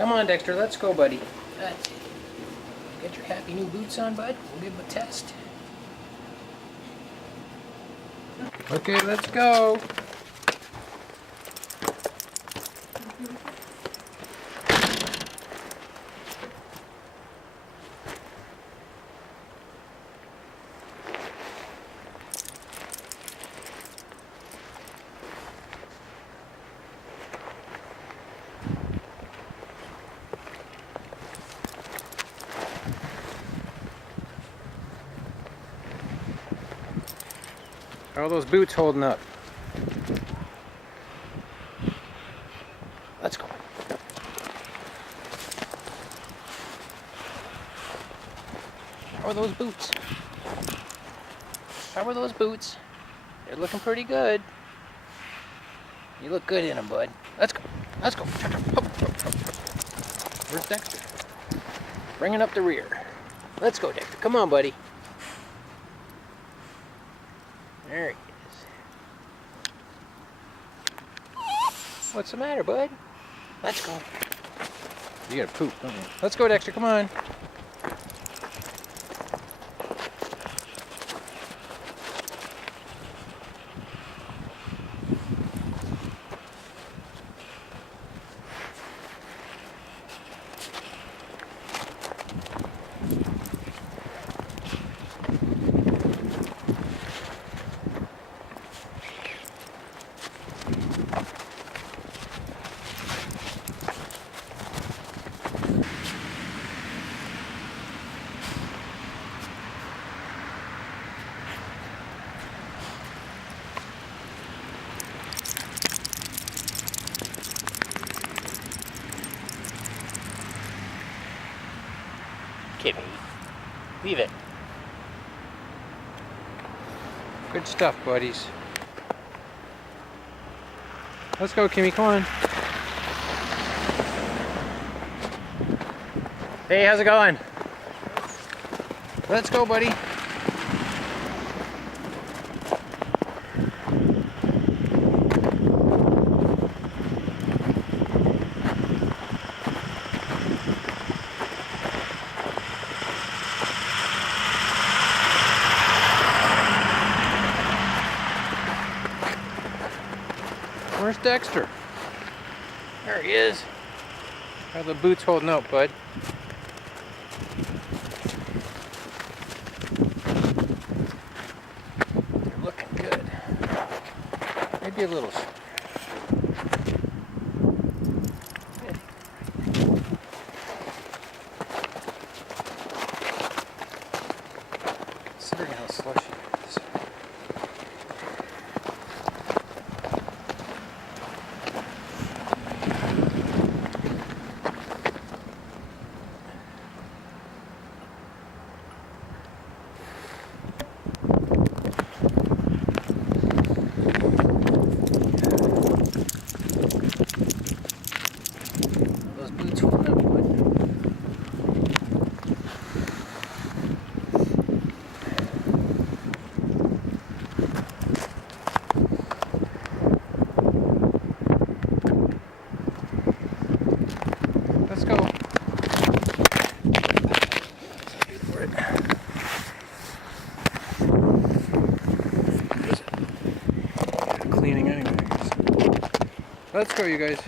Come on, Dexter, let's go, buddy. That's it. Get your happy new boots on, bud. We'll give them a test. Okay, let's go. How are those boots holding up? Let's go. How are those boots? How are those boots? They're looking pretty good. You look good in them, bud. Let's go. Let's go. Where's Dexter? Bringing up the rear. Let's go, Dexter. Come on, buddy. There he is. What's the matter, bud? Let's go. You gotta poop, don't you? Let's go, Dexter. Come on. Kimi, leave it. Good stuff, buddies. Let's go, Kimi, come on. Hey, how's it going? Let's go, buddy. Where's Dexter? There he is. How are the boots holding up, bud? They're looking good. Maybe a little. Considering how slushy it is. Those boots holding up, bud. Let's go. For it. Cleaning anyways. Let's go, you guys.